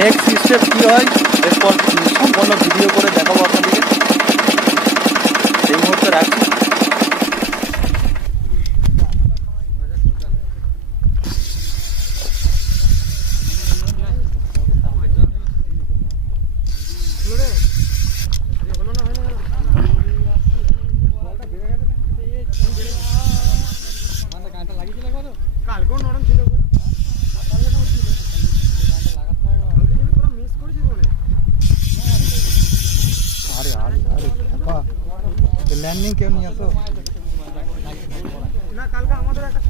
Next step কী হয়? এরপর সম্পূর্ণ ভিডিও করে দেখাবো আপনাদেরকে এই মুহূর্তে রাখছি কালকেও নরম ছিল গো। কালকে কিন্তু পুরো miss করেছিস মনে হয়। আরে আরে আরে বাবা ল্যান্ডিং কেউ নিয়ে আসো। না কালকে আমাদের একটা।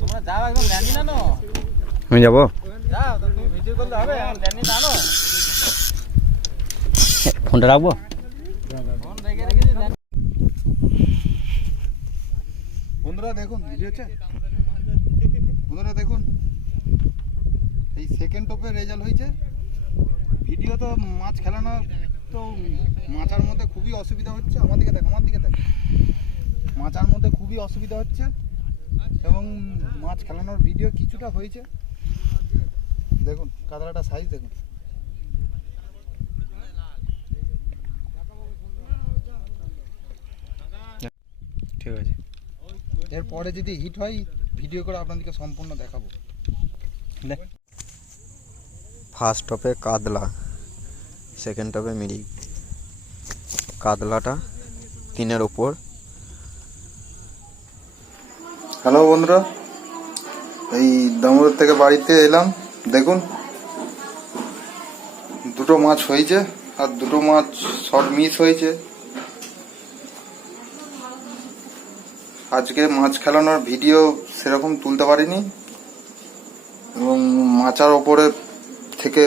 তোমরা যাও একদম ল্যান্ডিং আনো। আমি যাব? যাও তো তুমি ভিডিও করলে হবে ল্যান্ডিং আনো। ফোনটা রাখব? ফোন রেখে রেখে বন্ধুরা দেখুন বুঝেছে বন্ধুরা দেখুন। এই সেকেন্ড টপে রেজাল্ট হয়েছে। ভিডিও তো মাছ খেলানো তো মাচার মধ্যে খুবই অসুবিধা হচ্ছে। আমার দিকে দেখ আমার দিকে দেখ। মাচার মধ্যে খুবই অসুবিধা হচ্ছে এবং মাছ খেলানোর ভিডিও কিছুটা হয়েছে। দেখুন কাতলাটা সাইজ দেখুন। ঠিক আছে। এরপরে যদি হিট হয় ভিডিও করে আপনাদেরকে সম্পূর্ণ দেখাবো। ফার্স্ট টপে কাতলা সেকেন্ড টপে মিরিক। কাতলাটা তিনের ওপর হ্যালো বন্ধুরা, এই দামোদর থেকে বাড়িতে এলাম, দেখুন। দুটো মাছ হয়েছে, আর দুটো মাছ শর্ট মিস হয়েছে। আজকে মাছ খেলানোর ভিডিও সেরকম তুলতে পারিনি। এবং মাচার ওপরে থেকে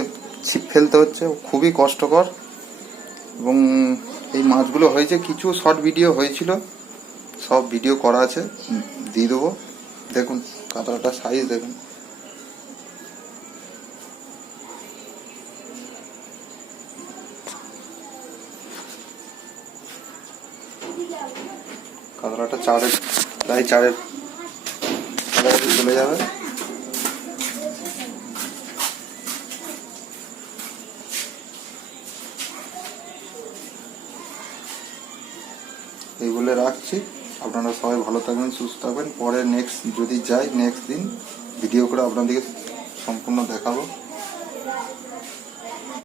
ছিপ ফেলতে হচ্ছে, খুবই কষ্টকর। এবং এই মাছগুলো হয়েছে, কিছু শর্ট ভিডিও হয়েছিল, সব ভিডিও করা আছে, দিয়ে দেবো। দেখুন কাতলাটা সাইজ দেখুন। কাতলাটা চারের, প্রায় চারের চলে যাবে। এই বলে রাখছি। আপনারা সবাই ভালো থাকবেন, সুস্থ থাকবেন। পরে নেক্সট যদি যাই নেক্সট দিন ভিডিও করে আপনাদেরকে সম্পূর্ণ দেখাবো।